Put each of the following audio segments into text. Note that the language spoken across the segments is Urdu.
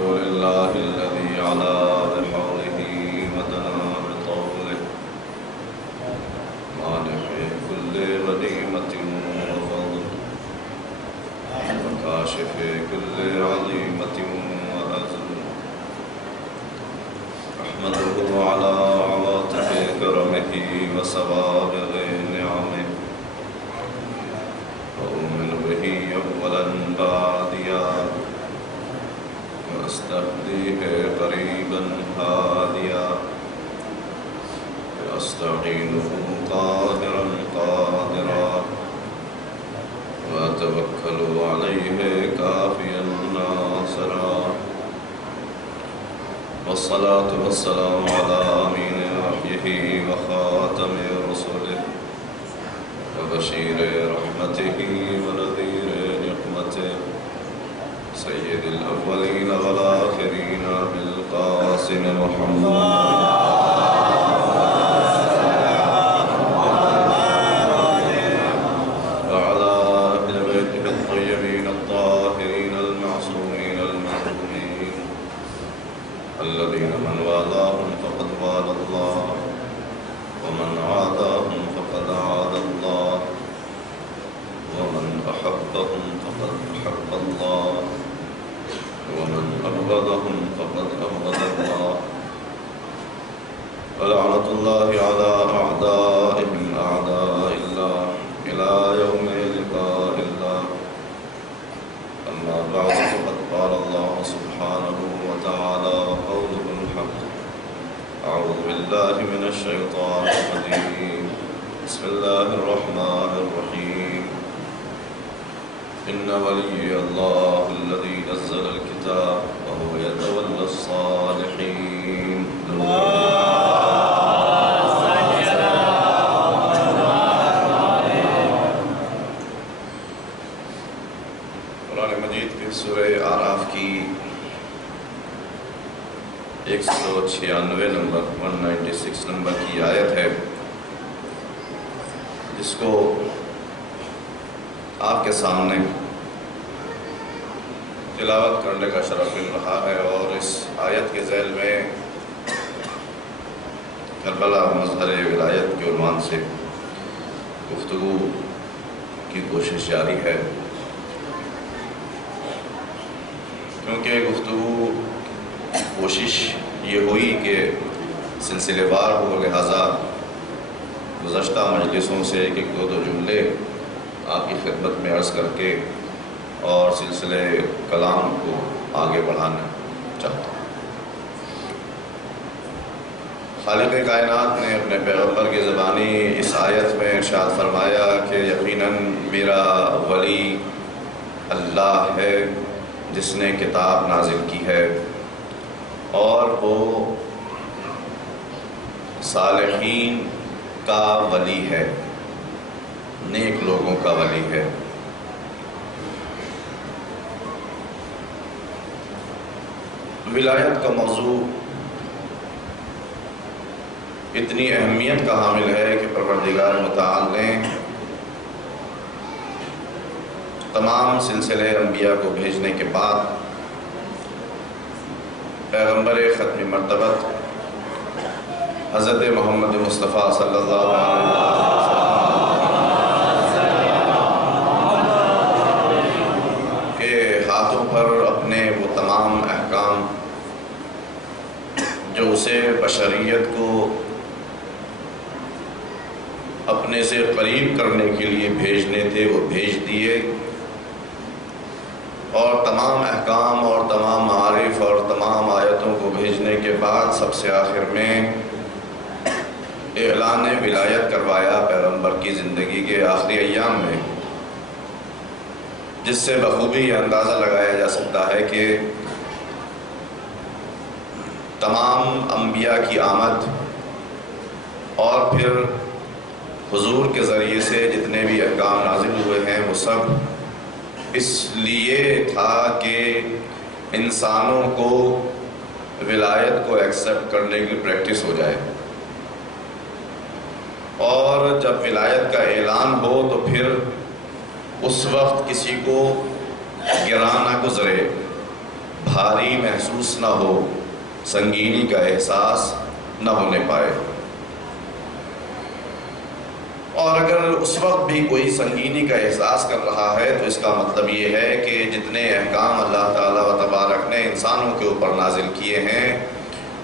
لله الذي علا بحوله ودنا بطوله مانع كل غنيمة وفضل وكاشف كل عظيمة وأزل أحمده على عواطف كرمه وسوابغ نعمه وأؤمن به أولا باديا وأستهديه قريبا هاديا وأستعينه قاهرا قادرا وأتوكل عليه كافيا ناصرا والصلاة والسلام على أمين وحيه وخاتم رسله وبشير رحمته ونذير نقمته سيد الأولين والآخرين بالقاسم محمد وعلى أهل بيته الطيبين الطاهرين المعصومين المعصومين الذين من والاهم فقد والى الله ومن عاداهم فقد عاد الله ومن أحبهم فقد أحب الله ومن أبغضهم فقد أبغض الله ولعنة الله على أعدائهم أعداء الله إلى يوم لقاء الله أما بعد فقد قال الله سبحانه وتعالى وقوله الحق أعوذ بالله من الشيطان الرجيم بسم الله الرحمن الرحيم إن ولي الله الذي نزل الكتاب وهو يتولى الصالحين قرآن مجید کے سورہ اعراف کی 196 نمبر 196 نمبر کی آیت ہے جس کو آپ کے سامنے تلاوت کرنے کا شرف مل رہا ہے، اور اس آیت کے ذیل میں کربلا مظہر ولایت کے عنوان سے گفتگو کی کوشش جاری ہے، کیونکہ گفتگو کوشش یہ ہوئی کہ سلسلے وار ہو، لہٰذا گزشتہ مجلسوں سے ایک دو جملے آپ کی خدمت میں عرض کر کے اور سلسلے کلام کو آگے بڑھانا چاہتا ہوں۔ خالق کائنات نے اپنے پیغمبر کی زبانی اس آیت میں ارشاد فرمایا کہ یقیناً میرا ولی اللہ ہے جس نے کتاب نازل کی ہے، اور وہ صالحین کا ولی ہے، نیک لوگوں کا ولی ہے۔ ولایت کا موضوع اتنی اہمیت کا حامل ہے کہ پروردگار متعال نے تمام سلسلے انبیاء کو بھیجنے کے بعد پیغمبر ختم مرتبت حضرت محمد مصطفیٰ صلی اللہ علیہ وسلم کے ہاتھوں پر اپنے وہ تمام احکام جو اسے بشریت کو اپنے سے قریب کرنے کے لیے بھیجنے تھے وہ بھیج دیے، اور تمام احکام اور تمام معارف اور تمام آیتوں کو بھیجنے کے بعد سب سے آخر میں اعلان ولایت کروایا پیغمبر کی زندگی کے آخری ایام میں، جس سے بخوبی یہ اندازہ لگایا جا سکتا ہے کہ تمام انبیاء کی آمد اور پھر حضور کے ذریعے سے جتنے بھی احکام نازل ہوئے ہیں وہ سب اس لیے تھا کہ انسانوں کو ولایت کو ایکسیپٹ کرنے کی پریکٹس ہو جائے، اور جب ولایت کا اعلان ہو تو پھر اس وقت کسی کو گراں نہ گزرے بھاری محسوس نہ ہو، سنگینی کا احساس نہ ہونے پائے۔ اور اگر اس وقت بھی کوئی سنگینی کا احساس کر رہا ہے تو اس کا مطلب یہ ہے کہ جتنے احکام اللہ تعالیٰ و تبارک نے انسانوں کے اوپر نازل کیے ہیں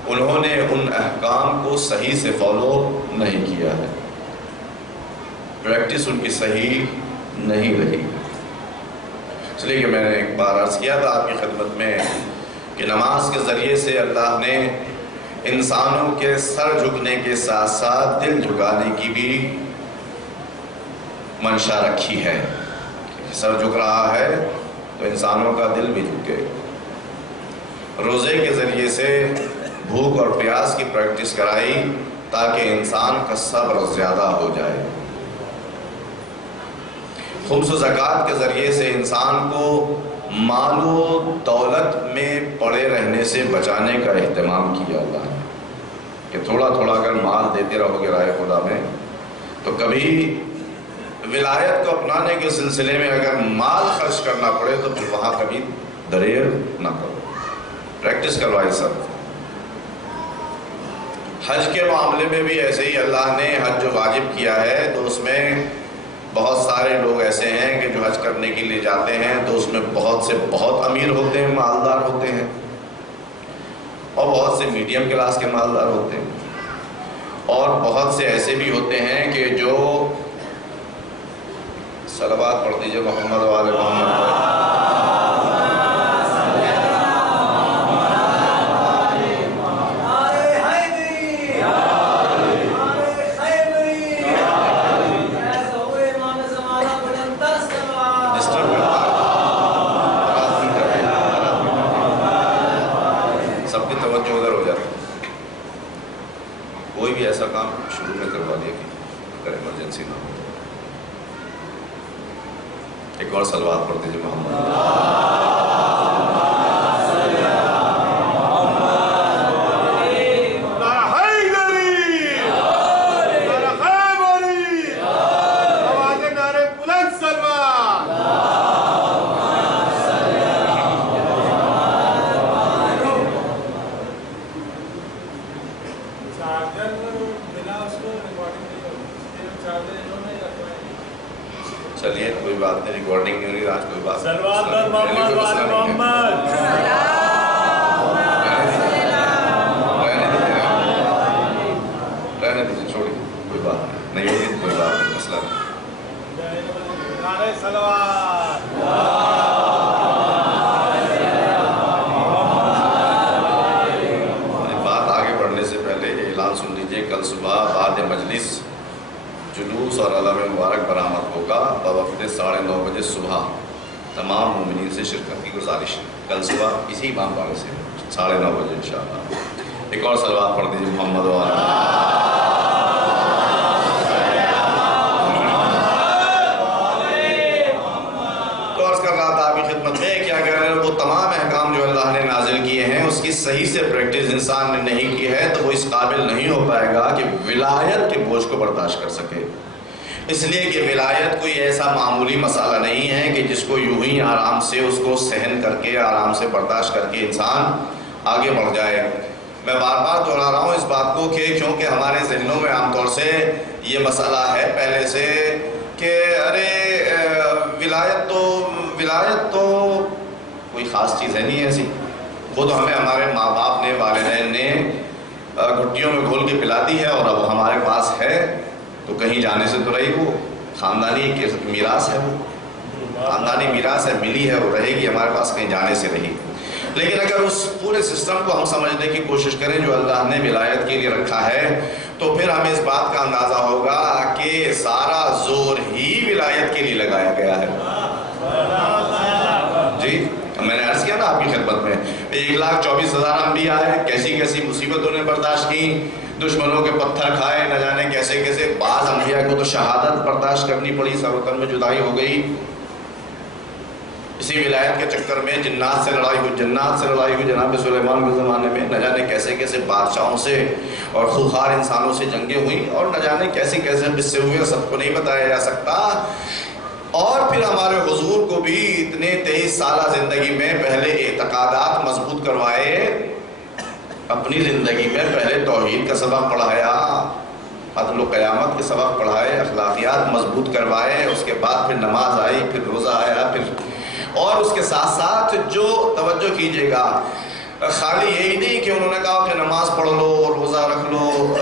انہوں نے ان احکام کو صحیح سے فالو نہیں کیا ہے، پریکٹس ان کی صحیح نہیں رہی۔ اس لیے کہ میں نے ایک بار عرض کیا تھا آپ کی خدمت میں کہ نماز کے ذریعے سے اللہ نے انسانوں کے سر جھکنے کے ساتھ ساتھ دل جھکانے کی بھی منشا رکھی ہے۔ سر جھک رہا ہے تو انسانوں کا دل بھی جھکے۔ روزے کے ذریعے سے بھوک اور پیاس کی پریکٹس کرائی تاکہ انسان کا صبر زیادہ ہو جائے۔ خمس و زکوٰۃ کے ذریعے سے انسان کو مال و دولت میں پڑے رہنے سے بچانے کا اہتمام کیا اللہ نے کہ تھوڑا تھوڑا اگر مال دیتے رہو گے راہ خدا میں تو کبھی ولایت کو اپنانے کے سلسلے میں اگر مال خرچ کرنا پڑے تو پھر وہاں کبھی دریغ نہ کرو، پریکٹس کروائی سب۔ حج کے معاملے میں بھی ایسے ہی اللہ نے حج جو واجب کیا ہے تو اس میں بہت سارے لوگ ایسے ہیں کہ جو حج کرنے کے لیے جاتے ہیں تو اس میں بہت سے بہت امیر ہوتے ہیں، مالدار ہوتے ہیں، اور بہت سے میڈیم کلاس کے مالدار ہوتے ہیں، اور بہت سے ایسے بھی ہوتے ہیں کہ جو صلوات پڑھ دیجئے محمد و آل محمد۔ سب کی توجہ ادھر ہو جاتی ہے، کوئی بھی ایسا کام شروع میں کروا دیا کہ اگر ایمرجنسی نہ ہو۔ ایک اور صلوات پڑھ دیجئے محمد۔ چلیے کوئی بات نہیں، ریکارڈنگ نہیں ہوئی آج، کوئی بات نہیں، رہنے دیجیے، چھوڑیے، کوئی بات نہیں ہوگی، کوئی بات نہیں، مسئلہ نہیں۔ بات آگے بڑھنے سے پہلے یہ اعلان سن لیجیے، کل صبح بعد مجلس جلوس اور علم مبارک برآمد ہوگا بوقت 9:30 بجے صبح۔ تمام مومنین سے شرکت کی گزارش ہے، کل صبح اسی امام باڑے سے 9:30 بجے انشاءاللہ۔ ایک اور صلوات پڑھ دیجیے محمد و آل۔ تو عرض کر رہا تھا آپ کی خدمت میں کہ اگر وہ تمام احکام جو اللہ نے نازل کیے ہیں اس کی صحیح سے پریکٹس انسان نے نہیں کی ہے تو وہ اس قابل نہیں ہو پائے گا کہ ولایت کے بوجھ کو برداشت کر سکے۔ اس لیے کہ ولایت کوئی ایسا معمولی مسئلہ نہیں ہے کہ جس کو یوں ہی آرام سے اس کو سہن کر کے آرام سے برداشت کر کے انسان آگے بڑھ جائے۔ میں بار بار دہرا رہا ہوں اس بات کو کہ کیونکہ ہمارے ذہنوں میں عام طور سے یہ مسئلہ ہے پہلے سے کہ ارے ولایت تو کوئی خاص چیز ہے نہیں ایسی، خود ہمیں ہمارے ماں باپ نے، والدین نے گھٹیوں میں گھول کے پلا دی ہے اور اب ہمارے پاس ہے تو کہیں جانے سے تو رہی، وہ خاندانی میراث ہے، وہ خاندانی میراث ہے، ملی ہے، وہ رہے گی ہمارے پاس، کہیں جانے سے رہی۔ لیکن اگر اس پورے سسٹم کو ہم سمجھنے کی کوشش کریں جو اللہ نے ولایت کے لیے رکھا ہے تو پھر ہمیں اس بات کا اندازہ ہوگا کہ سارا زور ہی ولایت کے لیے لگایا گیا ہے۔ جی میں نے عرض کیا نا آپ کی خدمت میں 1,24,000 انبیاء آئے، کیسی کیسی مصیبتوں نے برداشت کی، دشمنوں کے پتھر کھائے، نہ جانے کیسے کیسے، بعض انبیاء کو تو شہادت برداشت کرنی پڑی، سر و تن میں جدائی ہو گئی۔ اسی ولایت کے چکر میں جنات سے لڑائی ہوئی جناب سلیمان کے زمانے میں، نہ جانے کیسے کیسے بادشاہوں سے اور خوخار انسانوں سے جنگیں ہوئیں، اور نہ جانے کیسے کیسے قصے ہوئے، سب کو نہیں بتایا جا سکتا۔ اور پھر ہمارے حضور کو بھی اتنے 23 سالہ زندگی میں پہلے اعتقادات مضبوط کروائے، اپنی زندگی میں پہلے توحید کا سبق پڑھایا، عدل و قیامت کے سبق پڑھائے، اخلاقیات مضبوط کروائے، اس کے بعد پھر نماز آئی، پھر روزہ آیا، پھر اور اس کے ساتھ ساتھ جو توجہ کیجیے گا، خالی یہی نہیں کہ انہوں نے کہا کہ نماز پڑھ لو، روزہ رکھ لو،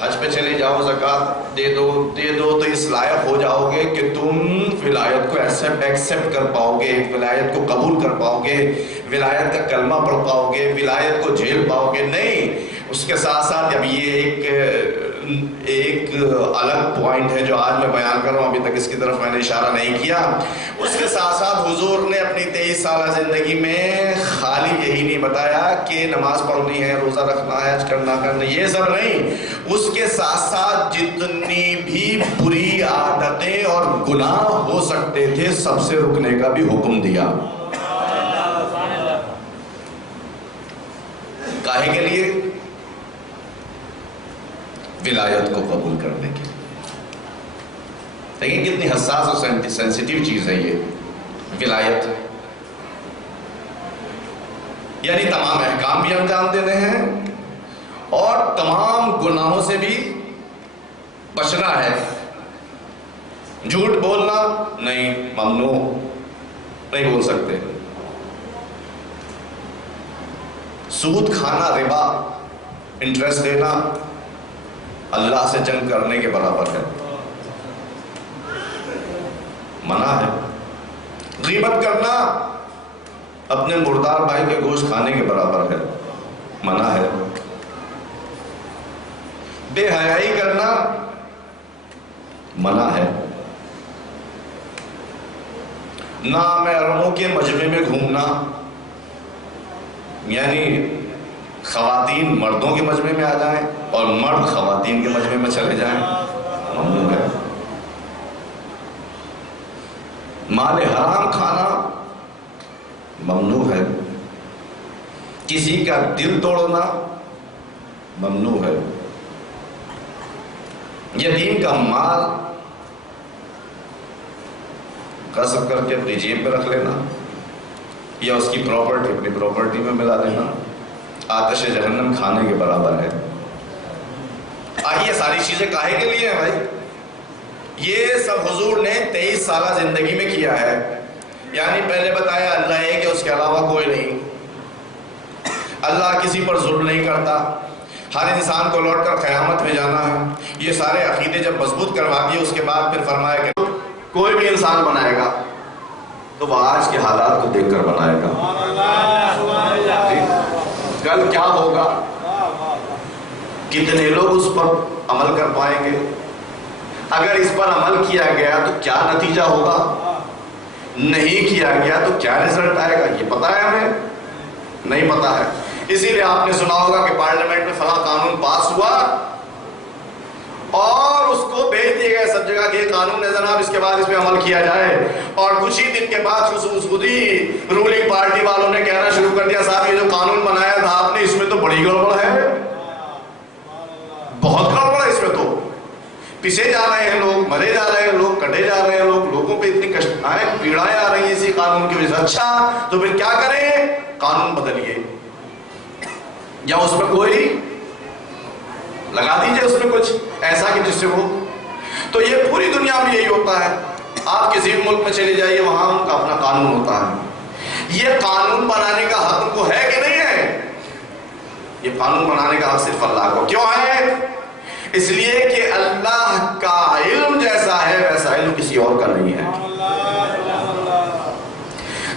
حج پہ چلے جاؤ، زکوٰۃ دے دو تو اس لائق ہو جاؤ گے کہ تم ولایت کو ایکسیپٹ کر پاؤ گے، ولایت کو قبول کر پاؤ گے، ولایت کا کلمہ پڑھ پاؤ گے، ولایت کو جھیل پاؤ گے، نہیں۔ اس کے ساتھ ساتھ اب یہ ایک الگ پوائنٹ ہے جو آج میں بیان کر رہا ہوں، ابھی تک اس کی طرف میں نے اشارہ نہیں کیا۔ اس کے ساتھ ساتھ حضور نے اپنی 23 سالہ زندگی میں خالی یہی نہیں بتایا کہ نماز پڑھنی ہے، روزہ رکھنا ہے، حج کرنا یہ سب نہیں، اس کے ساتھ ساتھ جتنی بھی بری عادتیں اور گناہ ہو سکتے تھے سب سے رکنے کا بھی حکم دیا۔ کاہے کے لیے؟ ولایت کو قبول کرنے کے لیے۔ دیکھیں کتنی حساس اور سینسیٹیو چیز ہے یہ ولایت، یعنی تمام احکام بھی انجام دینے ہیں اور تمام گناہوں سے بھی بچنا ہے۔ جھوٹ بولنا نہیں، ممنوع، نہیں بول سکتے۔ سود کھانا، ربا، انٹرسٹ دینا اللہ سے جنگ کرنے کے برابر ہے، منع ہے۔ غیبت کرنا اپنے مردار بھائی کے گوشت کھانے کے برابر ہے، منع ہے۔ بے حیائی کرنا منع ہے۔ نامحرموں کے مجمع میں گھومنا، یعنی خواتین مردوں کے مجمع میں آ جائیں اور مرد خواتین کے مجمع میں چلے جائیں، ممنوع ہے۔ مال حرام کھانا ممنوع ہے۔ کسی کا دل توڑنا ممنوع ہے۔ یتیم کا مال غصب کر کے اپنی جیب میں رکھ لینا یا اس کی پراپرٹی اپنی پراپرٹی میں ملا لینا آتش جہنم کھانے کے برابر ہے۔ آئیے ساری چیزیں کاہے کے لیے ہیں بھائی؟ یہ سب حضور نے 23 سالہ زندگی میں کیا ہے، یعنی پہلے بتایا اللہ ہے کہ اس کے علاوہ کوئی نہیں، اللہ کسی پر ظلم نہیں کرتا، ہر انسان کو لوٹ کر قیامت میں جانا ہے۔ یہ سارے عقیدے جب مضبوط کروا دیے اس کے بعد پھر فرمایا کہ کوئی بھی انسان بنائے گا تو وہ آج کے حالات کو دیکھ کر بنائے گا، کل کیا ہوگا، کتنے لوگ اس پر عمل کر پائیں گے، اگر اس پر عمل کیا گیا تو کیا نتیجہ ہوگا، نہیں کیا گیا تو کیا رزلٹ آئے گا، یہ پتہ ہے ہمیں؟ نہیں پتہ ہے۔ اسی لیے آپ نے سنا ہوگا کہ پارلیمنٹ میں فلاں قانون پاس ہوا اور اس کو بھیج دیے گئے سب جگہ کہ یہ قانون ہے جناب، اس کے بعد اس پہ عمل کیا جائے، اور کچھ ہی دن کے بعد خود ہی رولنگ پارٹی والوں نے کہنا شروع کر دیا صاحب یہ جو قانون بنایا تھا آپ نے اس میں تو بڑی گڑبڑ ہے، بہت گڑبڑ ہے اس میں، تو پسے جا رہے ہیں لوگ، مرے جا رہے ہیں لوگ، کٹے جا رہے ہیں لوگ، لوگوں پہ اتنی پیڑائیں آ رہی ہیں اسی قانون کی وجہ سے۔ اچھا تو پھر کیا کریں؟ قانون بدلیے یا اس میں کوئی لگا دیجئے اس میں کچھ ایسا کہ جس سے وہ، تو یہ پوری دنیا میں یہی ہوتا ہے۔ آپ کسی بھی ملک میں چلے جائیے وہاں ان کا اپنا قانون ہوتا ہے۔ یہ قانون بنانے کا حق ان کو ہے کہ نہیں ہے؟ یہ قانون بنانے کا حق صرف اللہ کو۔ کیوں ہے؟ اس لیے کہ اللہ کا علم جیسا ہے ویسا علم کسی اور کا نہیں ہے۔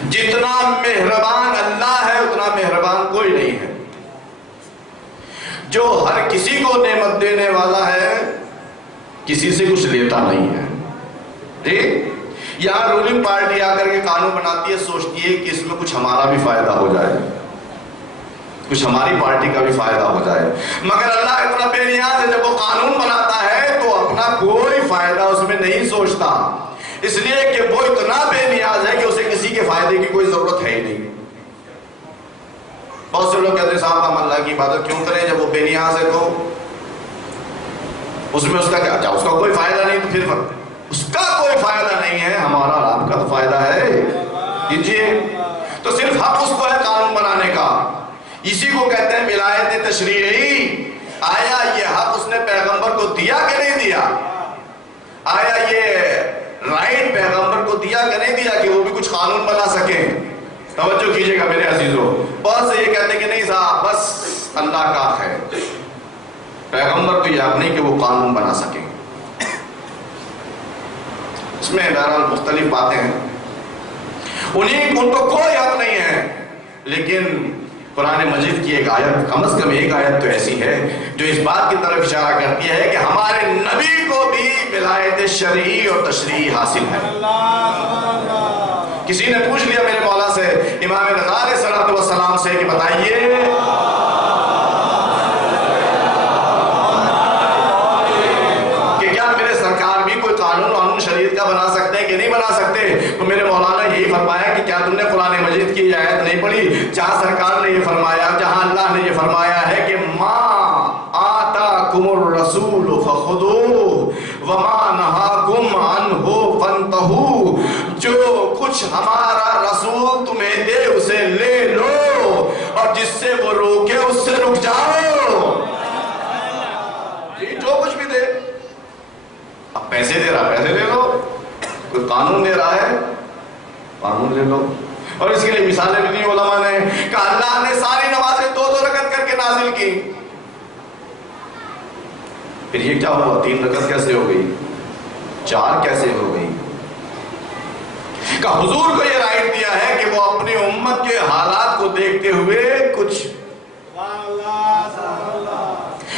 جتنا مہربان اللہ ہے اتنا مہربان کوئی نہیں ہے۔ جو ہر کسی کو نعمت دینے والا ہے کسی سے کچھ لیتا نہیں ہے۔ ٹھیک؟ یہاں رولنگ پارٹی آ کر کے قانون بناتی ہے، سوچتی ہے کہ اس میں کچھ ہمارا بھی فائدہ ہو جائے، کچھ ہماری پارٹی کا بھی فائدہ ہو جائے، مگر اللہ اتنا بے نیاز ہے جب وہ قانون بناتا ہے تو اپنا کوئی فائدہ اس میں نہیں سوچتا، اس لیے کہ وہ اتنا بے نیاز ہے کہ اسے کسی کے فائدے کی کوئی ضرورت ہے ہی نہیں۔ بہت سے لوگ کہتے ہیں صاحب ہم اللہ کی عبادت کیوں کریں جب وہ بے نیاز ہے، تو اس میں اس کا کیا، اس کا کوئی فائدہ نہیں تو پھر اس کا کوئی فائدہ نہیں ہے، ہمارا اور آپ کا تو فائدہ ہے۔ کیجئے تو صرف حق اس کو ہے قانون بنانے کا، اسی کو کہتے ہیں ولایت تشریعی۔ آیا یہ حق اس نے پیغمبر کو دیا کہ نہیں دیا؟ آیا یہ رائٹ پیغمبر کو دیا کہ نہیں دیا کہ وہ بھی کچھ قانون بنا سکیں؟ توجہ کیجئے گا میرے عزیزو، بہت سے یہ کہتے ہیں کہ نہیں صاحب بس اللہ کا حق ہے، پیغمبر کو یہ حق نہیں کہ وہ قانون بنا سکیں۔ اس میں بہرحال مختلف باتیں ہیں، ان کو کوئی حق نہیں ہے، لیکن قرآن مجید کی ایک آیت، کم از کم ایک آیت تو ایسی ہے جو اس بات کی طرف اشارہ کرتی ہے کہ ہمارے نبی کو بھی ولایت شرعی اور تشریعی حاصل ہے۔ کسی نے پوچھ لیا میرے مولا سے، امام رضا علیہ السلام سے، کہ بتائیے کہ کیا میرے سرکار بھی کوئی قانون شریعت کا بنا سکتے ہیں کہ نہیں بنا سکتے؟ تو میرے مولانا یہی فرمایا کہ کیا تم نے قرآن مجید کی آیت نہیں پڑھی جہاں سرکار نے یہ فرمایا، جہاں اللہ نے یہ فرمایا ہے کہ ما آتاکم الرسول فخذوہ وما نہاکم عنہ فانتہوا، جو کچھ ہمارا رسول تمہیں دے اسے لے لو اور جس سے وہ روکے اس سے رک جاؤ۔ جو کچھ بھی دے، اب پیسے دے رہا پیسے لے لو، کوئی قانون دے رہا ہے قانون لے لو۔ اور اس کے لیے مثالیں بھی دی علماء نے کہ اللہ نے ساری نمازیں 2-2 رکعت کر کے نازل کی، پھر یہ کیا ہوا 3 رکعت کیسے ہو گئی، 4 کیسے ہو گئی؟ کہ حضور کو یہ رائٹ دیا ہے کہ وہ اپنی امت کے حالات کو دیکھتے ہوئے کچھ،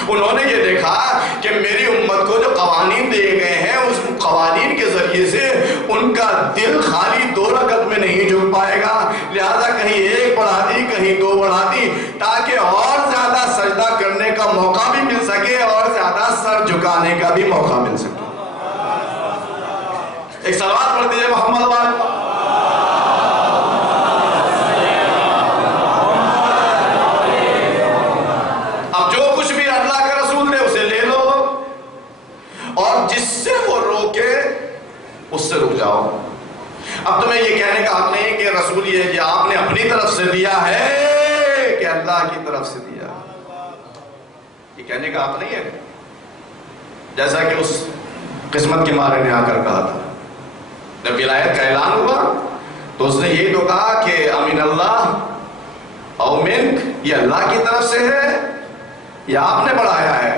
انہوں نے یہ دیکھا کہ میری امت کو جو قوانین دیے گئے ہیں اس قوانین کے ذریعے سے ان کا دل خالی 2 رکعت میں نہیں جھک پائے گا، لہذا کہیں 1 بڑھا دی کہیں 2 بڑھا دی تاکہ اور زیادہ سجدہ کرنے کا موقع بھی مل سکے اور زیادہ سر جھکانے کا بھی موقع مل سکے۔ ایک صلوات پڑھ دیجئے محمد وال۔ اب جو کچھ بھی اللہ کا رسول دے اسے لے لو اور جس سے وہ روکے اس سے رک جاؤ۔ اب تمہیں یہ کہنے کا حق نہیں کہ رسول یہ آپ نے اپنی طرف سے دیا ہے کہ اللہ کی طرف سے دیا، یہ کہنے کا حق نہیں ہے۔ جیسا کہ اس قسمت کے مارے نے آ کر کہا تھا، جب ولایت کا اعلان ہوا تو اس نے یہی تو کہا کہ امین اللہ او منک، یہ اللہ کی طرف سے ہے یا آپ نے بڑھایا ہے؟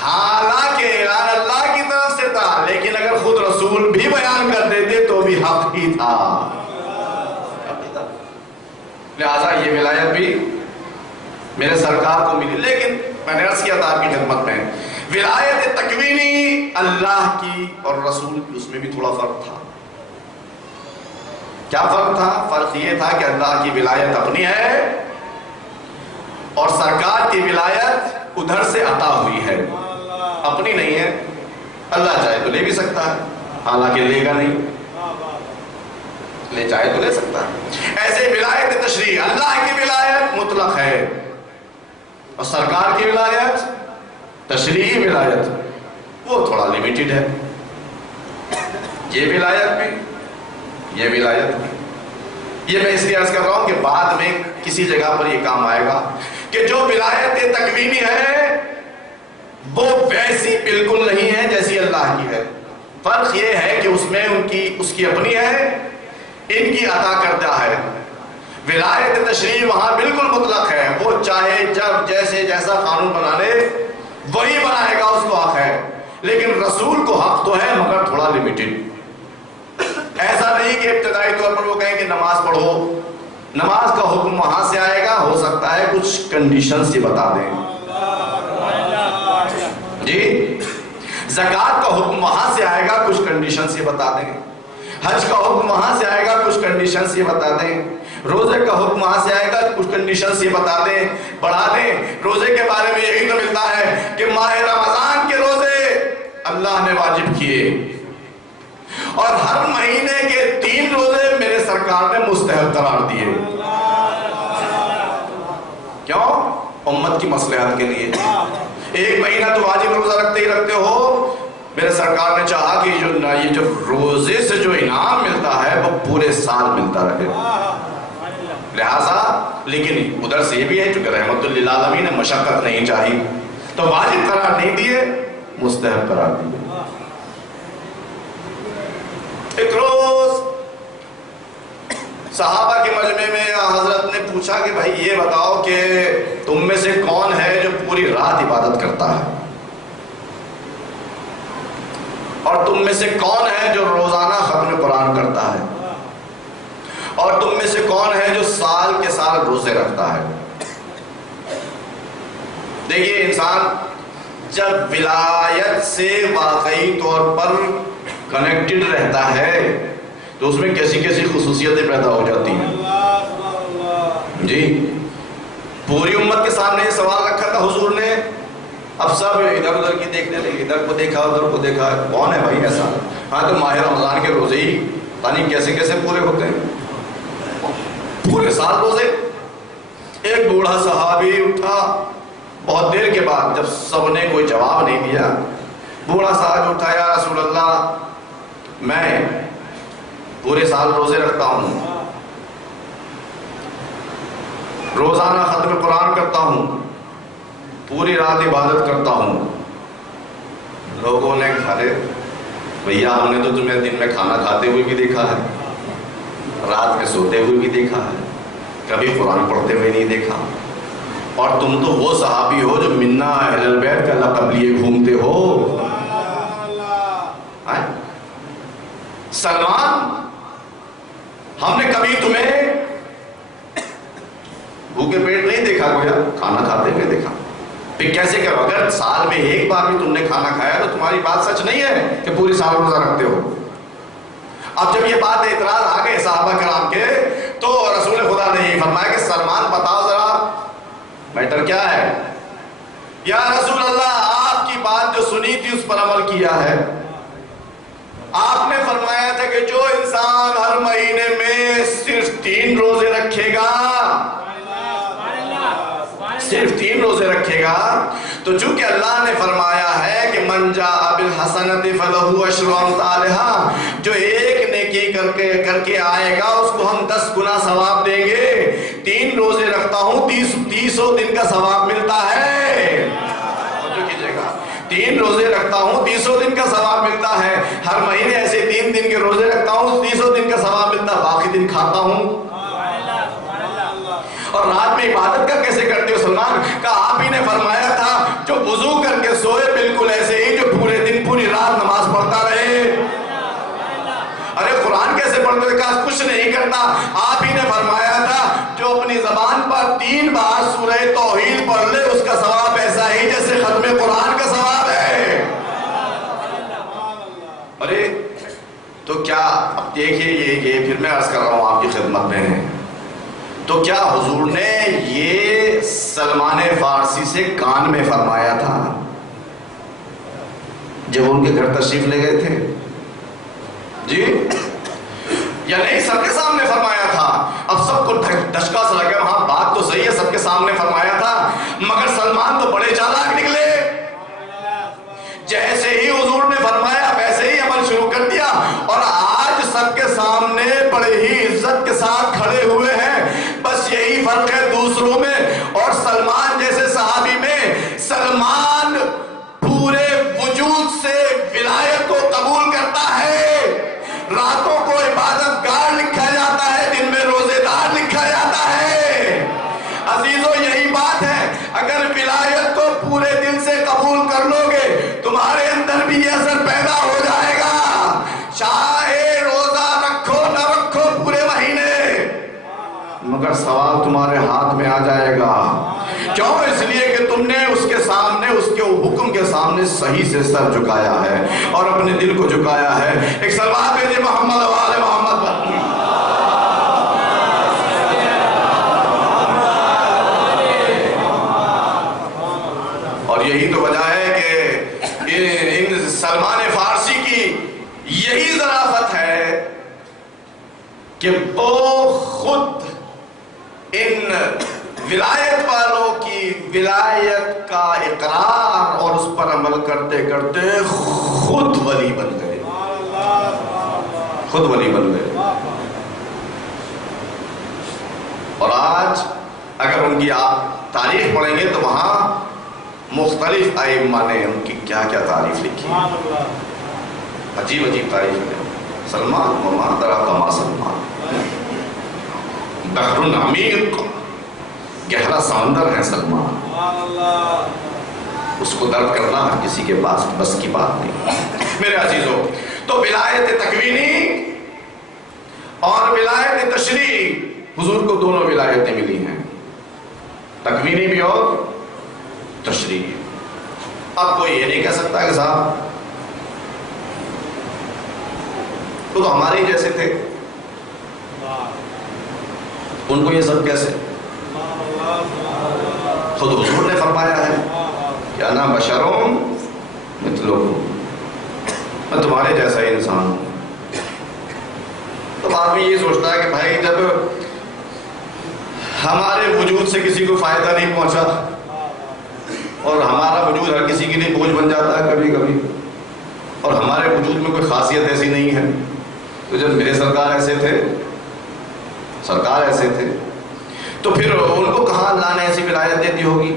حالانکہ اعلان اللہ کی طرف سے تھا، لیکن اگر خود رسول بھی بیان کر دیتے تو بھی حق ہی تھا۔ لہذا یہ ولایت بھی میرے سرکار کو ملی، لیکن میں نے عرض کیا تھا آپ کی خدمت میں، ولایت تکوینی اللہ کی اور رسول کی اس میں بھی تھوڑا فرق تھا۔ کیا فرق تھا؟ فرق یہ تھا کہ اللہ کی ولایت اپنی ہے اور سرکار کی ولایت ادھر سے عطا ہوئی ہے، اپنی نہیں ہے۔ اللہ چاہے تو لے بھی سکتا ہے، حالانکہ لے گا نہیں، لے چاہے تو لے سکتا ہے۔ ایسے ولایت تشریع، اللہ کی ولایت مطلق ہے اور سرکار کی ولایت تشریعی ولایت وہ تھوڑا لیمیٹڈ ہے۔ یہ ولایت بھی یہ ولایت بھی، یہ میں اس لیے عرض کر رہا ہوں کہ بعد میں کسی جگہ پر یہ کام آئے گا کہ جو ولایت تکوینی ہے وہ ویسی بالکل نہیں ہے جیسی اللہ کی ہے۔ فرق یہ ہے کہ اس میں اس کی اپنی ہے، ان کی عطا کردہ ہے۔ ولایت تشریع وہاں بالکل مطلق ہے، وہ چاہے جب جیسے جیسا قانون بنا لے وہی بنائے گا، اس کو حق ہے۔ لیکن رسول کو حق تو ہے مگر تھوڑا لیمیٹڈ۔ ایسا نہیں کہ ابتدائی طور پر وہ کہیں کہ نماز پڑھو، نماز کا حکم وہاں سے آئے گا، ہو سکتا ہے کچھ کنڈیشنز یہ بتا دیں جی، زکوٰۃ کا حکم وہاں سے آئے گا، کچھ کنڈیشنز یہ بتا دیں، حج کا حکم وہاں سے آئے گا، کچھ کنڈیشنز یہ بتا دیں، روزے کا حکم وہاں سے آئے گا، کچھ کنڈیشنز یہ بتا دیں، بڑھا دیں۔ روزے کے بارے میں یہی تو ملتا ہے کہ ماہ رمضان کے روزے اللہ نے واجب کیے اور ہر مہینے کے 3 روزے میرے سرکار نے مستحب قرار دیے۔ کیوں؟ امت کی مصلحت کے لیے۔ 1 مہینہ تو واجب روزہ رکھتے ہی رکھتے ہو، میرے سرکار نے چاہا کہ یہ جو روزے سے جو انعام ملتا ہے وہ پورے سال ملتا رہے، لہٰذا لیکن ادھر سے یہ بھی ہے چونکہ رحمت للعالمین نے مشقت نہیں چاہی تو واجب قرار نہیں دیے، مستحب قرار دیے۔ ایک روز صحابہ کے مجمع میں حضرت نے پوچھا کہ بھائی یہ بتاؤ کہ تم میں سے کون ہے جو پوری رات عبادت کرتا ہے، اور تم میں سے کون ہے جو روزانہ ختم قرآن کرتا ہے، اور تم میں سے کون ہے جو سال کے سال روزے رکھتا ہے۔ دیکھیے انسان جب ولایت سے واقعی طور پر کنیکٹڈ رہتا ہے تو اس میں کیسی کیسی خصوصیتیں پیدا ہو جاتی ہیں۔ جی پوری امت کے سامنے یہ سوال رکھا تھا حضور نے، اب سب ادھر ادھر کی دیکھنے لگے، ادھر کو دیکھا ادھر کو دیکھا، کون ہے بھائی ایسا؟ ہاں تو ماہ رمضان کے روزے ہی پتہ نہیں کیسے کیسے پورے ہوتے ہیں، پورے سال روزے۔ ایک بوڑھا صحابی اٹھا بہت دیر کے بعد، جب سب نے کوئی جواب نہیں دیا، بوڑھا صاحب اٹھا، یا رسول اللہ میں پورے سال روزے رکھتا ہوں، روزانہ ختم قرآن کرتا ہوں، پوری رات عبادت کرتا ہوں۔ لوگوں نے کہا بھیا ہم نے تو تمہیں دن میں کھانا کھاتے ہوئے بھی دیکھا ہے، رات میں سوتے ہوئے بھی دیکھا ہے، کبھی قرآن پڑھتے ہوئے نہیں دیکھا، اور تم تو وہ صحابی ہو جو منا اہل البیت کا لقب لیے گھومتے ہو۔ سلمان ہم نے کبھی تمہیں بھوکے پیٹ نہیں دیکھا، گویا کھانا کھاتے ہوئے دیکھا۔ پھر کیسے کہ اگر سال میں ایک بار بھی تم نے کھانا کھایا تو تمہاری بات سچ نہیں ہے کہ پوری سال روزہ رکھتے ہو۔ اب جب یہ بات اعتراض آ گئے صحابہ کرام کے تو رسول خدا نے یہ فرمایا کہ سلمان بتاؤ ذرا میٹر کیا ہے؟ یا رسول اللہ آپ کی بات جو سنی تھی اس پر عمل کیا ہے۔ آپ نے فرمایا تھا کہ جو انسان ہر مہینے میں صرف 3 روزے رکھے گا، صرف 3 روزے رکھے گا، تو چونکہ اللہ نے فرمایا ہے کہ من جاء بالحسنۃ فلہ عشر امثالھا، جو ایک نیکی کر کے آئے گا اس کو ہم 10 گنا ثواب دیں گے۔ 3 روزے رکھتا ہوں 30 دن کا ثواب ملتا ہے۔ 3 روزے رکھتا ہوں 30 دن کا ثواب ملتا ہے، ہر مہینے ایسے 3 دن کے روزے رکھتا ہوں 30 دن کا ثواب ملتا ہے، باقی دن کھاتا ہوں۔ اور رات میں عبادت کا کیسے کرتے ہو سلمان؟ کہا آپ ہی نے فرمایا تھا جو وضو کر کے سوئے بالکل ایسے ہی جو پورے دن پوری رات نماز پڑھتا رہے۔ ارے قرآن کیسے پڑھتے ہو؟ کہا کچھ نہیں کرتا، آپ ہی نے فرمایا تھا جو اپنی زبان پر 3 بار سورہ توحید پڑھ لے اس کا ثواب ایسا ہی جیسے ختم قرآن کا ثواب ہے۔ ارے تو کیا اب دیکھیے یہ پھر میں عرض کر رہا ہوں آپ کی خدمت میں، تو کیا حضور نے یہ سلمان فارسی سے کان میں فرمایا تھا جب ان کے گھر تشریف لے گئے تھے؟ جی یا نہیں سب کے سامنے فرمایا تھا؟ اب سب کو دھچکا سا لگا، ہاں بات تو صحیح ہے سب کے سامنے فرمایا تھا، مگر سلمان تو بڑے چالاک نکلے، جیسے ہی حضور نے فرمایا ویسے ہی عمل شروع کر دیا، اور آج سب کے سامنے بڑے ہی عزت کے ساتھ کھڑے ہوئے ہیں۔ بس یہی فرق ہے دوسروں میں اور سلمان جیسے صحابی میں، سلمان پورے وجود سے ولایت کو قبول کرتا ہے، راتوں کو عبادت گار لکھا جاتا ہے، دن میں روزے دار لکھا جاتا ہے۔ عزیزو یہی بات ہے، اگر ولایت کو پورے دل سے قبول کر لو گے تمہارے اندر بھی یہ اثر پیدا ہو جائے گا، چاہے روزہ رکھو نہ رکھو پورے مہینے، مگر ثواب تمہارے ہاتھ میں آ جائے گا۔ کیوں؟ اس لیے کہ تم نے اس کے سامنے، اس کے حکم کے سامنے صحیح سے سر جھکایا ہے اور اپنے دل کو جھکایا ہے۔ ایک صلوات بھیجئے محمد و آل محمد پر۔ اور یہی تو وجہ ہے کہ ان سلمان فارسی کی یہی ظرافت ہے کہ وہ خود ان ولایت والوں کی ولایت کا اقرار اور اس پر عمل کرتے کرتے خود ولی بن گئے، خود ولی بن گئے۔ اور آج اگر ان کی آپ تاریخ پڑھیں گے تو وہاں مختلف ائمہ نے ان کی کیا کیا تعریف لکھی ہے، عجیب عجیب تعریف ہے۔ سلمان وما ادراک ما سلمان، بحر عمیق، گہرا سمندر ہے سلمان، اس کو درد کرنا ہر کسی کے پاس بس کی بات نہیں۔ میرے عزیزوں، تو ولایت تکوینی اور ولایت تشریعی، حضور کو دونوں ولایتیں ملی ہیں، تکوینی بھی اور تشریعی۔ اب کوئی یہ نہیں کہہ سکتا کہ صاحب وہ تو ہمارے ہی جیسے تھے، ان کو یہ سب کیسے؟ خود حضور نے فرمایا ہے کہ انا بشرون مثلکم، میں تمہارے جیسا ہی انسان ہوں۔ تو آدمی یہ سوچتا ہے کہ بھائی جب ہمارے وجود سے کسی کو فائدہ نہیں پہنچا اور ہمارا وجود ہر کسی کے لیے بوجھ بن جاتا ہے کبھی کبھی، اور ہمارے وجود میں کوئی خاصیت ایسی نہیں ہے، تو جب میرے سرکار ایسے تھے، سرکار ایسے تھے، تو پھر ان کو کہاں اللہ نے ایسی ولایت دے دی ہوگی؟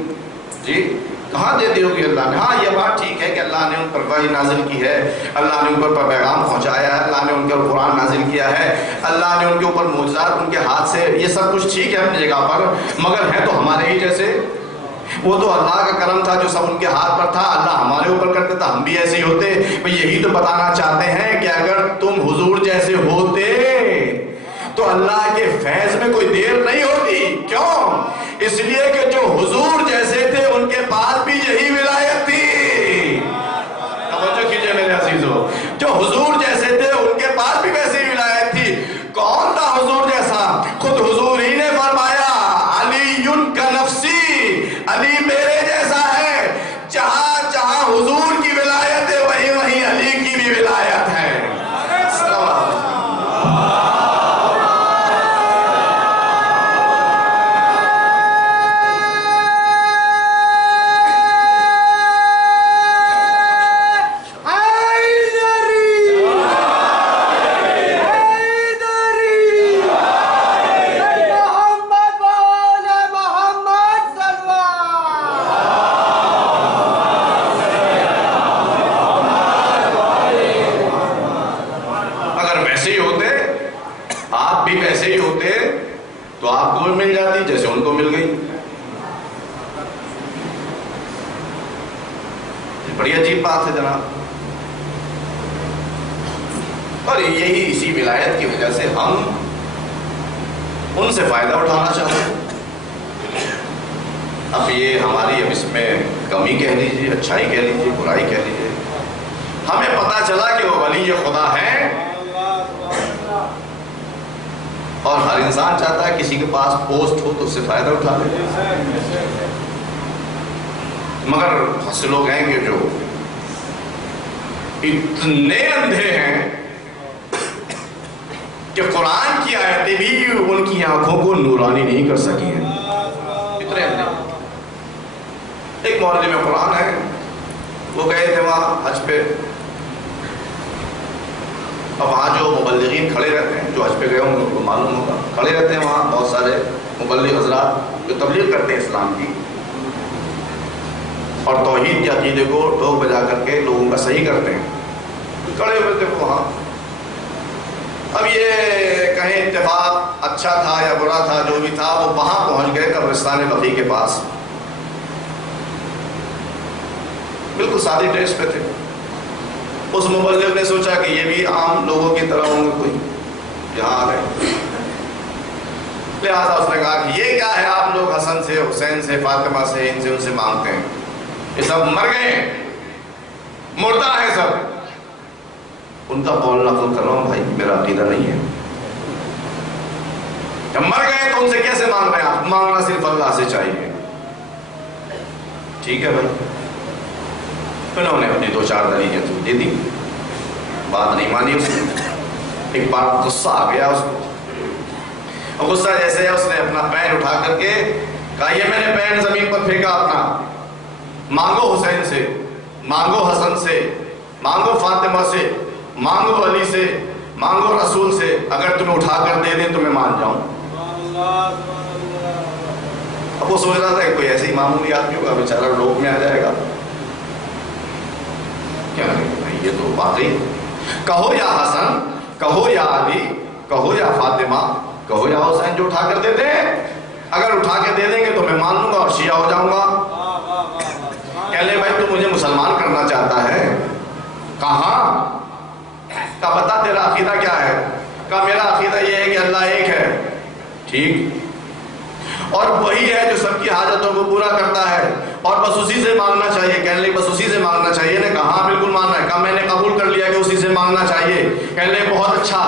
جی کہاں دے دی ہوگی اللہ نے؟ ہاں یہ بات ٹھیک ہے کہ اللہ نے ان پر وحی نازل کی ہے، اللہ نے ان پر پیغام پہنچایا ہے، اللہ نے ان کے اوپر قرآن نازل کیا ہے، اللہ نے ان کے اوپر معجزات ان کے ہاتھ سے، یہ سب کچھ ٹھیک ہے اپنی جگہ پر، مگر ہے تو ہمارے ہی جیسے۔ وہ تو اللہ کا کرم تھا جو سب ان کے ہاتھ پر تھا، اللہ ہمارے اوپر کرتے تھا، ہم بھی ایسے ہی ہوتے۔ یہی تو بتانا چاہتے ہیں کہ اگر تم حضور جیسے ہوتے تو اللہ کے فیض میں کوئی دیر نہیں ہوتی۔ کیوں؟ اس لیے کہ جو حضور جیسے تھے ان کے پاس بھی یہی ولایت تھی۔ توجہ کیجئے میرے عزیزو، جو حضور جیسے تھے ان کے پاس بھی ویسی ولایت تھی۔ کون تھا حضور جیسا؟ خود حضور ہی نے فرمایا علی کا نفسی، علی میرے جیسا ہے۔ جہاں جہاں حضور کی ولایت ہے وہیں وہیں علی کی بھی ولایت ہے۔ بڑی عجیب بات ہے جناب، اور یہی اسی ولایت کی وجہ سے ہم ان سے فائدہ اٹھانا چاہتے ہیں۔ اب یہ ہماری اب اس میں کمی کہہ لیجیے، اچھائی کہہ لیجیے، برائی کہہ لیجیے، ہمیں پتہ چلا کہ وہ ولی خدا ہے، اور ہر انسان چاہتا ہے کسی کے پاس پوسٹ ہو تو اس سے فائدہ اٹھا لے، مگر بہت سے لوگ ہیں کہ جو اتنے اندھے ہیں کہ قرآن کی آیتیں بھی ان کی آنکھوں کو نورانی نہیں کر سکی ہیں، اتنے اندھے۔ ایک معلم قرآن ہے، وہ گئے تھے وہاں حج پہ، اب وہاں جو مبلغین کھڑے رہتے ہیں، جو حج پہ گئے ہوں ان کو معلوم ہوگا، کھڑے رہتے ہیں وہاں بہت سارے مبلغ حضرات جو تبلیغ کرتے ہیں اسلام کی اور توحید کے عقیدے کو ٹوک بجا کر کے لوگوں کا صحیح کرتے ہیں، کھڑے ہوئے تھے وہاں۔ اب یہ کہیں اتفاق اچھا تھا یا برا تھا، جو بھی تھا، وہ وہاں پہنچ گئے قبرستان بقیع کے پاس، بالکل سادی ڈریس پہ تھے۔ اس مبلغ نے سوچا کہ یہ بھی عام لوگوں کی طرح ہوں گے، کوئی یہاں آ گئے، لہٰذا اس نے کہا کہ یہ کیا ہے، آپ لوگ حسن سے، حسین سے، فاطمہ سے، ان سے مانگتے ہیں، یہ سب مر گئے، مردہ ہیں سب۔ ان کا قول نقل کر رہا ہوں بھائی، میرا عقیدہ نہیں ہے، جب مر گئے تو ان سے کیسے مانگ رہے ہیں آپ؟ مانگنا صرف اللہ سے چاہیے۔ ٹھیک ہے بھائی، انہوں نے اپنی دو چار دلیلیں تو دے دی، بات نہیں مانی اس نے۔ ایک بار غصہ آ گیا اس کو، غصہ جیسے اس نے اپنا پین اٹھا کر کے کہا، یہ میں نے پین زمین پر پھینکا اپنا، مانگو حسین سے۔ مانگو حسن سے، مانگو فاطمہ سے، مانگو علی سے، مانگو رسول سے، اگر تمہیں اٹھا کر دے دیں تو میں مان جاؤں۔ اب وہ سوچ رہا تھا کہ کوئی ایسے ہی معمولی آدمی ہوگا بیچارہ روک میں آ جائے گا، کیا نہیں، یہ تو واقعی کہو یا حسن، کہو یا علی، کہو یا فاطمہ، کہو یا حسین، جو اٹھا کر دے دیں، اگر اٹھا کے دے دیں گے تو میں مان لوں گا اور شیعہ ہو جاؤں گا۔ کہہ لے بھائی تو مجھے مسلمان کرنا چاہتا ہے، کہاں کا بتا تیرا عقیدہ کیا ہے؟ کہا میرا عقیدہ یہ ہے کہ اللہ ایک ہے۔ ٹھیک، اور وہی ہے جو سب کی حاجتوں کو پورا کرتا ہے اور بس اسی سے مانگنا چاہیے۔ کہنے لگے بس اسی سے مانگنا چاہیے؟ نے کہا ہاں بالکل ماننا ہے۔ کہا میں نے قبول کر لیا کہ اسی سے مانگنا چاہیے۔ کہنے لگے بہت اچھا،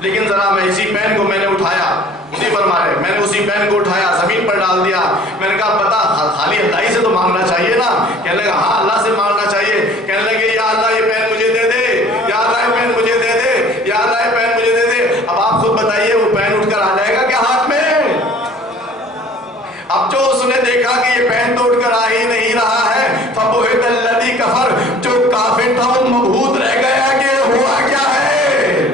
لیکن ذرا میں اسی پین کو میں نے اٹھایا، اسی فرما رہے میں نے اسی پین کو اٹھایا، زمین پر ڈال دیا، میں نے کہا بتا خالی اللہ ہی سے تو مانگنا چاہیے نا؟ کہنے لگا ہاں اللہ سے مانگنا چاہیے۔ کہنے لگے یا اللہ یہ پین مجھے دے دے، یا اللہ یہ پین مجھے دے دے، یا اللہ یہ پین مجھے دے دے۔ اب آپ خود بتائیے وہ پین اٹھ کر آ جائے گا کیا ہاتھ میں؟ اب جو اس نے دیکھا کہ یہ پین تو اٹھ کر آ ہی نہیں رہا ہے، فَبُہِتَ الَّذِي کَفَرَ، جو کافر تھا وہ مبہوت رہ گیا کہ ہوا کیا ہے۔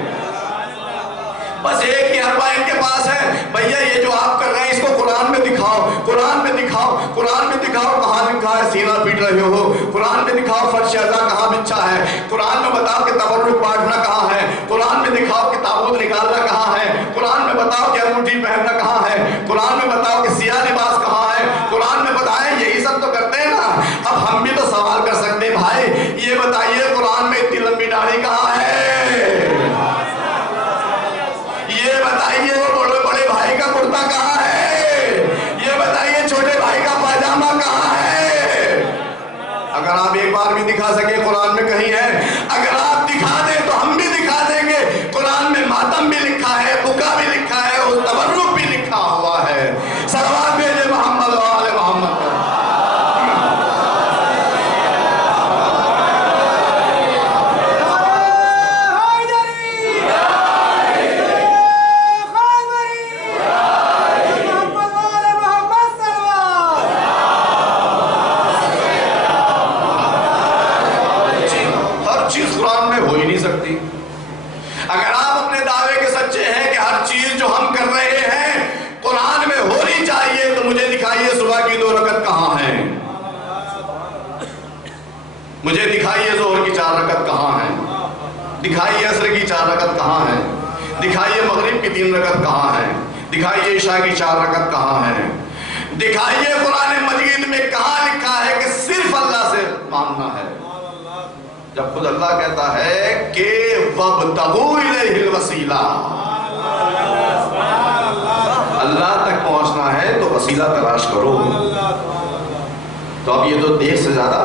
بس ایک ہی حربہ ان کے پاس ہے، بھیا یہ جو آپ کر رہے ہیں اس کو قرآن میں دکھاؤ، قرآن میں دکھاؤ، قرآن میں دکھاؤ کہاں لکھا ہے سینہ پیٹ رہے ہو، قرآن میں دکھاؤ فرش اعضاء کہاں بچھا ہے، قرآن میں بتاؤ کہ تبرک بانٹنا کہاں ہے، قرآن میں دکھاؤ کہ تابوت نکالنا کہاں ہے، قرآن میں بتاؤ کہ انگوٹھی پہننا کہاں ہے، قرآن میں بتاؤ کہ سیاہ لباس کہاں ہے، قرآن میں بتائیں یہی سب تو کرتے ہیں نا۔ اب ہم بھی تو سوال کر سکتے ہیں بھائی یہ بتائیے قرآن میں اتنی لمبی داڑھی کہاں ہے؟ یہ بتائیے وہ بڑے بڑے بھائی کا کرتا کہاں ہے؟ یہ بتائیے چھوٹے بھائی کا پاجامہ کہاں ہے؟ اگر آپ ایک بار بھی دکھا سکے قرآن میں کہیں ہے، اگر آپ دکھا دیں تو ہم بھی دکھا دیں گے۔ قرآن میں ماتم بھی لکھا ہے، بکا بھی لکھا ہے اور تبرک بھی لکھا ہوا ہے۔ صلوات بھیجے محمد و آل محمد۔ اگر آپ اپنے دعوے کے سچے ہیں کہ ہر چیز جو ہم کر رہے ہیں قرآن میں ہونی چاہیے تو مجھے دکھائیے صبح کی 2 رکعت کہاں ہیں، مجھے دکھائیے ظہر کی 4 رکعت کہاں ہیں، دکھائیے عصر کی 4 رکعت کہاں ہیں، دکھائیے مغرب کی 3 رکعت کہاں ہیں، دکھائیے عشاء کی 4 رکعت کہاں ہیں، دکھائیے قرآن مجید میں کہاں لکھا ہے کہ صرف اللہ سے مانگنا ہے، جب خود اللہ کہتا ہے کہ وَابْتَغُوا إِلَيْهِ الْوَسِيلَةَ، اللہ تک پہنچنا ہے تو وسیلہ تلاش کرو۔ تو اب یہ تو دیکھ سے زیادہ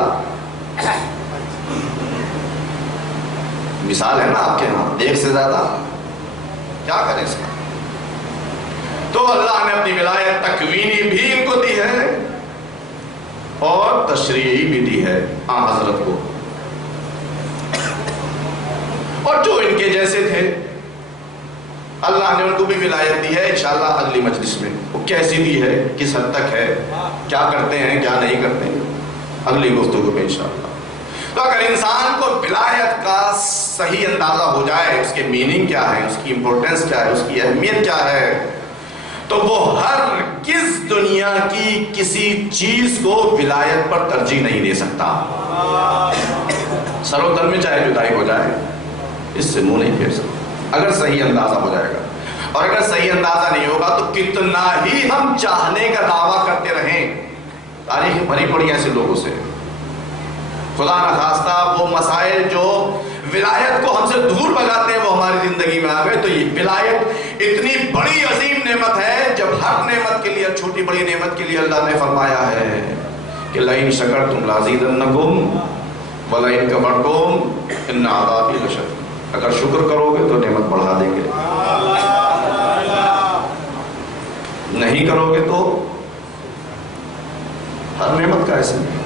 مثال ہے نا آپ کے ہاں، دیکھ سے زیادہ کیا کریں اس کا؟ تو اللہ نے اپنی ولایت تکوینی بھی ان کو دی ہے اور تشریعی بھی دی ہے آن حضرت کو، اور جو ان کے جیسے تھے اللہ نے ان کو بھی ولایت دی ہے۔ انشاءاللہ اگلی مجلس میں وہ کیسی دی ہے، کس حد تک ہے، کیا کرتے ہیں کیا نہیں کرتے ہیں، اگلی گفتگو میں انشاءاللہ۔ تو اگر انسان کو ولایت کا صحیح اندازہ ہو جائے، اس کے میننگ کیا ہے، اس کی امپورٹنس کیا ہے، اس کی اہمیت کیا ہے، تو وہ ہر کس دنیا کی کسی چیز کو ولایت پر ترجیح نہیں دے سکتا۔ سر و تن میں چاہے جدائی ہو جائے اس سے منہ نہیں پھیر سکتا اگر صحیح اندازہ ہو جائے گا، اور اگر صحیح اندازہ نہیں ہوگا تو کتنا ہی ہم چاہنے کا دعویٰ کرتے رہیں، تاریخ بھری پڑی ایسے لوگوں سے، خدا نخواستہ وہ مسائل جو ولایت کو ہم سے دور بھگاتے ہیں وہ ہماری زندگی میں آ گئے۔ تو یہ ولایت اتنی بڑی عظیم نعمت ہے، جب ہر نعمت کے لیے، چھوٹی بڑی نعمت کے لیے اللہ نے فرمایا ہے کہ لَئِن شَكَرْتُمْ لَأَزِيدَنَّكُمْ وَلَئِن كَفَرْتُمْ إِنَّ عَذَابِي لَشَدِيدٌ، اگر شکر کرو گے تو نعمت بڑھا دیں گے، نہیں کرو گے تو ہر نعمت کا ایسے نہیں۔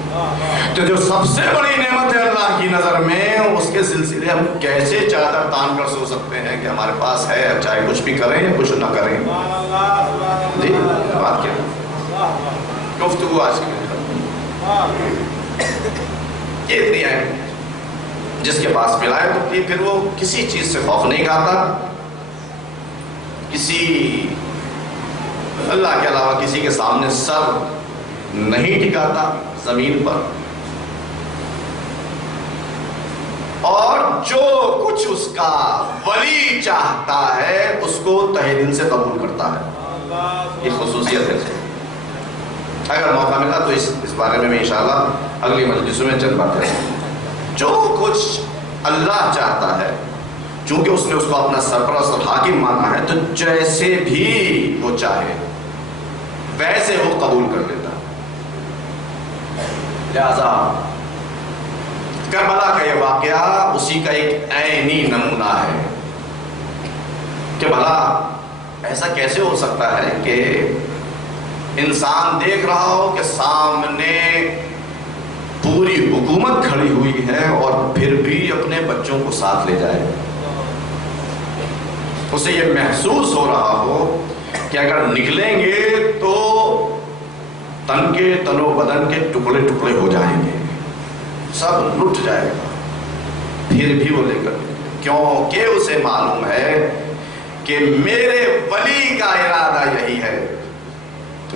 تو جو سب سے بڑی نعمت ہے اللہ کی نظر میں، اس کے سلسلے ہم کیسے چادر تان کر سو سکتے ہیں کہ ہمارے پاس ہے، چاہے کچھ بھی کریں یا کچھ نہ کریں۔ جی بات کیا گفتگو آج کی یہ اتنی ہے جس کے پاس ولایت ہوتی ہے، پھر وہ کسی چیز سے خوف نہیں کھاتا، کسی اللہ کے علاوہ کسی کے سامنے سر نہیں ٹکاتا زمین پر، اور جو کچھ اس کا ولی چاہتا ہے اس کو تہہ دل سے قبول کرتا ہے۔ یہ خصوصیت ہے۔ اگر موقع ملا تو اس بارے میں انشاءاللہ اگلی مجلسوں میں چند باتیں ہیں۔ جو کچھ اللہ چاہتا ہے، چونکہ اس نے اس کو اپنا سرپرست اور حاکم مانا ہے، تو جیسے بھی وہ چاہے ویسے وہ قبول کر لیتا ہے۔ لہذا کربلا کا یہ واقعہ اسی کا ایک عینی نمونہ ہے کہ بھلا ایسا کیسے ہو سکتا ہے کہ انسان دیکھ رہا ہو کہ سامنے پوری حکومت کھڑی ہوئی ہے اور پھر بھی اپنے بچوں کو ساتھ لے جائے، اسے یہ محسوس ہو رہا ہو کہ اگر نکلیں گے تو تن کے تن و بدن کے ٹکڑے ٹکڑے ہو جائیں گے، سب لٹ جائے گا، پھر بھی وہ لے کر، کیونکہ اسے معلوم ہے کہ میرے ولی کا ارادہ یہی ہے،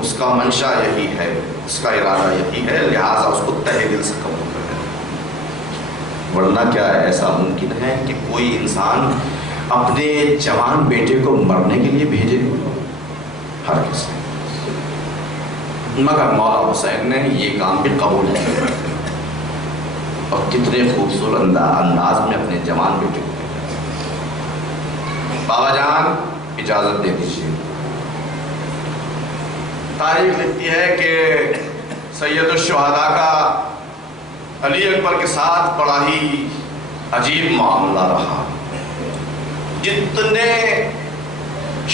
اس کا منشا یہی ہے، اس کا ارادہ یہی ہے، لہٰذا اس کو تہہ دل سے قبول کر لے۔ ورنہ کیا ایسا ممکن ہے کہ کوئی انسان اپنے جوان بیٹے کو مرنے کے لیے بھیجے؟ ہر کسی، مگر مولا حسین نے یہ کام بھی قبول کیا، اور کتنے خوبصورت انداز میں اپنے جوان بیٹے کو بھیجا۔ بابا جان اجازت دے دیجیے۔ تاریخ لکھتی ہے کہ سید الشہداء کا علی اکبر کے ساتھ بڑا ہی عجیب معاملہ رہا۔ جتنے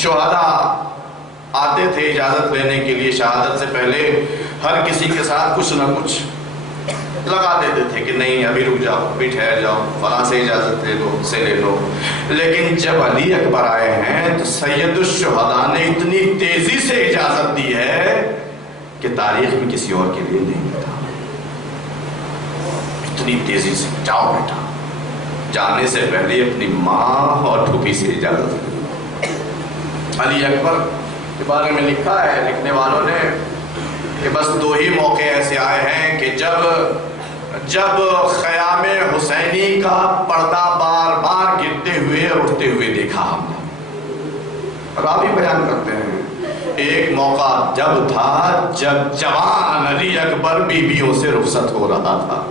شہداء آتے تھے اجازت لینے کے لیے شہادت سے پہلے، ہر کسی کے ساتھ کچھ نہ کچھ لگا دیتے تھے کہ نہیں ابھی رک جاؤ، ابھی ٹھہر جاؤ، فلاں سے اجازت لے لو، سے لے لو۔ لیکن جب علی اکبر آئے ہیں تو سید الشہداء نے اتنی تیزی سے اجازت دی ہے کہ تاریخ میں کسی اور کے لیے نہیں ملتا۔ اتنی تیزی سے، جاؤ بیٹا، جانے سے پہلے اپنی ماں اور پھوپھی سے اجازت لی۔ علی اکبر کے بارے میں لکھا ہے لکھنے والوں نے کہ بس دو ہی موقع ایسے آئے ہیں کہ جب خیام حسینی کا پردہ بار بار گرتے ہوئے اور اٹھتے ہوئے دیکھا ہم نے۔ راوی بیان کرتے ہیں ایک موقع جب تھا جب جوان علی اکبر بیویوں سے رخصت ہو رہا تھا،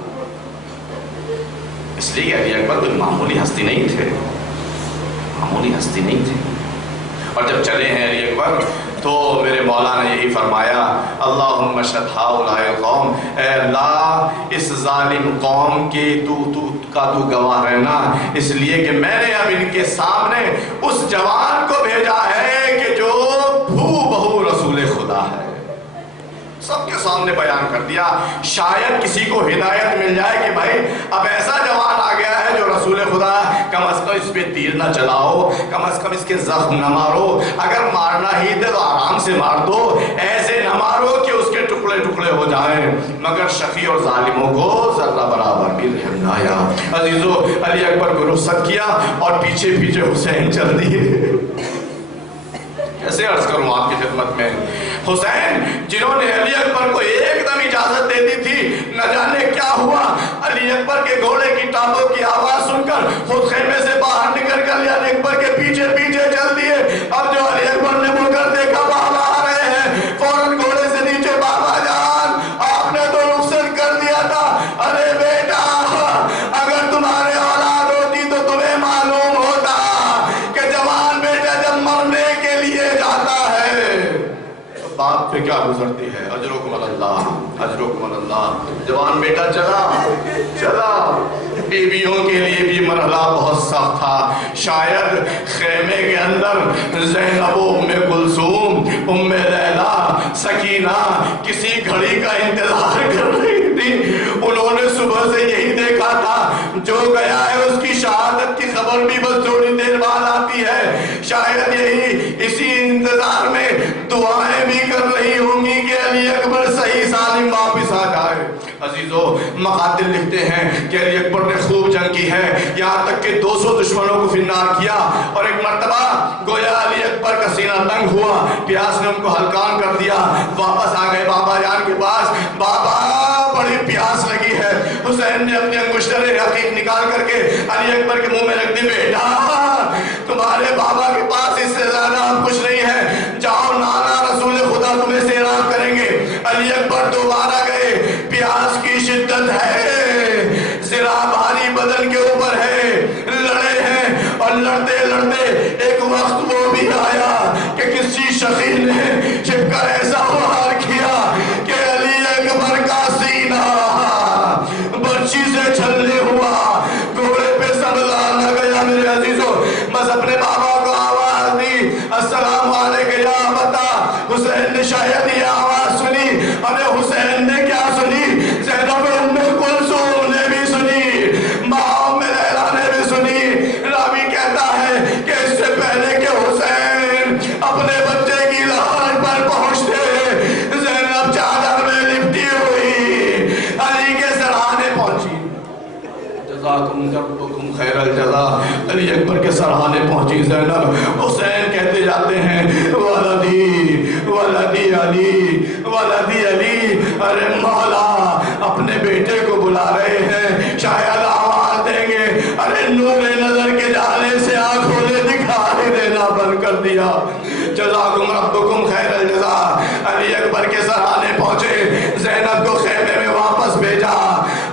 اس لیے علی اکبر کوئی معمولی ہستی نہیں تھے، معمولی ہستی نہیں تھے۔ اور جب چلے ہیں علی اکبر تو میرے مولا نے یہی فرمایا، اللہم اشہد ہؤلاء القوم، اے اللہ اس ظالم قوم کی تو گواہ رہنا، اس لیے کہ میں نے اب ان کے سامنے اس جوان کو بھیجا ہے کہ جو بہو رسول خدا ہے۔ سب کے سامنے بیان کر دیا، شاید کسی کو ہدایت مل جائے کہ بھائی اب ایسا جوان آ گیا ہے جو رسول خدا، کم از کم اس پہ تیر نہ چلاؤ، کم از کم اس کے زخم نہ مارو، اگر مارنا ہی دے تو آرام سے مار دو، ایسے نہ مارو کہ اس کے ٹکڑے ٹکڑے ہو جائیں۔ مگر شقی اور ظالموں کو ذرہ برابر بھی رحم نہ آیا۔ عزیزو، علی اکبر کو رخصت کیا اور پیچھے پیچھے حسین چل دیے۔ کیسے عرض کروں آپ کی خدمت میں، حسین جنہوں نے علی اکبر کو ایک دم اجازت دے دی تھی، نہ جانے کیا ہوا، علی اکبر کے گھوڑے کی ٹانگوں کی آواز سن کر خود خیمے سے باہر نکل کر علی اکبر کے پیچھے پیچھے چل دیے۔ اب جو علی اکبر نے مڑ کر دیکھا بابا آ رہے ہیں، فوراً گھوڑے سے نیچے، بابا جان آپ نے تو رخصت کر دیا تھا، ارے بیٹا اگر تمہارے اولاد ہوتی تو تمہیں معلوم ہوتا کہ جوان بیٹا جب مرنے کے لیے جاتا ہے باپ پہ کیا گزرتی ہے۔ اجرکم اللہ، اجرکم اللہ۔ جوان بیٹا چلا، بیویوں کے لیے بھی مرحلہ بہت سخت تھا۔ شاید خیمے کے اندر زینب، ام کلثوم، ام لیلا، سکینہ کسی گھڑی کا انتظار کر رہی تھی۔ انہوں نے صبح سے یہی دیکھا تھا، جو گیا ہے اس کی شہادت کی خبر بھی بس تھوڑی دیر بعد آتی ہے۔ شاید یہی اسی انتظار میں دعائیں بھی کر رہی ہوں گی کہ علی اکبر صحیح سالم واپس آ جائے۔ عزیزو، مقاتل لکھتے ہیں کہ علی اکبر نے خوب جنگ کی ہے، یہاں تک کہ 200 دشمنوں کو فنار کیا، اور ایک مرتبہ گویا علی اکبر کا سینہ تنگ ہوا، پیاس نے ان کو ہلکان کر دیا، واپس آ گئے بابا جان کے پاس، بابا بڑی پیاس لگی ہے۔ حسین نے اپنی انگشتر رقیق نکال کر کے علی اکبر کے منہ میں رکھ دی، بیٹا تمہارے بابا کے پاس اس سے زیادہ اب کچھ نہیں ہے، جاؤ نانا رسول خدا تمہیں سیراب کریں گے۔ علی اکبر دوبارہ گئے، پیاس کی شدت ہے، ذرا بھاری بدن کے اوپر ہے، لڑے ہیں، اور لڑتے لڑتے ایک وقت وہ بھی آیا کہ کسی شقی نے چھپ کر ایسا وار کیا کہ علی اکبر کا سینہ برچی سے چھلنے ہوا، گھوڑے پہ سنبھال نہ گیا۔ میرے عزیزو، بس اپنے بابا کو آواز دی، السلام علیکم یا بتا۔ حسین نے شاید یہ آواز سنی، ابے حسین نے کیا سنی، زینب ام کلثوم نے بھی سنی، ماں ام لیلا نے بھی سنی۔ راوی کہتا ہے کہ اس سے پہلے کہ حسین اپنے بچے کی لاش پر پہنچتے، زینب چادر میں لپٹی ہوئی علی کے سرانے پہنچی۔ جزاکم ربکم خیر الجزا، علی اکبر کے سرانے پہنچی زینب۔ حسین کہتے جاتے ہیں ولدی ولدی علی ولدی علی، ارے مولا اپنے بیٹے کو بلا رہے ہیں، شاید آواز دیں گے۔ ارے نور نظر کے جانے سے آنکھوں نے دکھائی دینا بند کر دیا۔ جزاکم ربکم خیر الجزا، علی اکبر کے سرانے پہنچے، زینب کو خیمے میں واپس بھیجا۔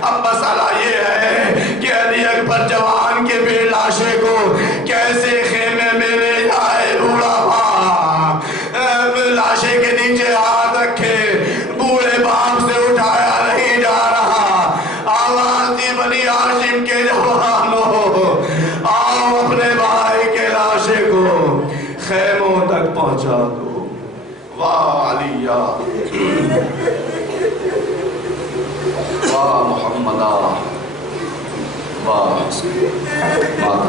اب مسئلہ یہ ہے کہ علی اکبر جوان کے بے لاشے کو کیسے خیمے میں لے جائے، بوڑھا لاشے کے نیچے ہاتھ رکھے، بوڑھے باپ سے اٹھایا نہیں جا رہا۔ آواز دی بنی ہاشم کے جوانوں، آؤ اپنے بھائی کے لاشے کو خیموں تک پہنچا دو۔ واہ علیہ، واہ محمدہ، واہ حسین، واہ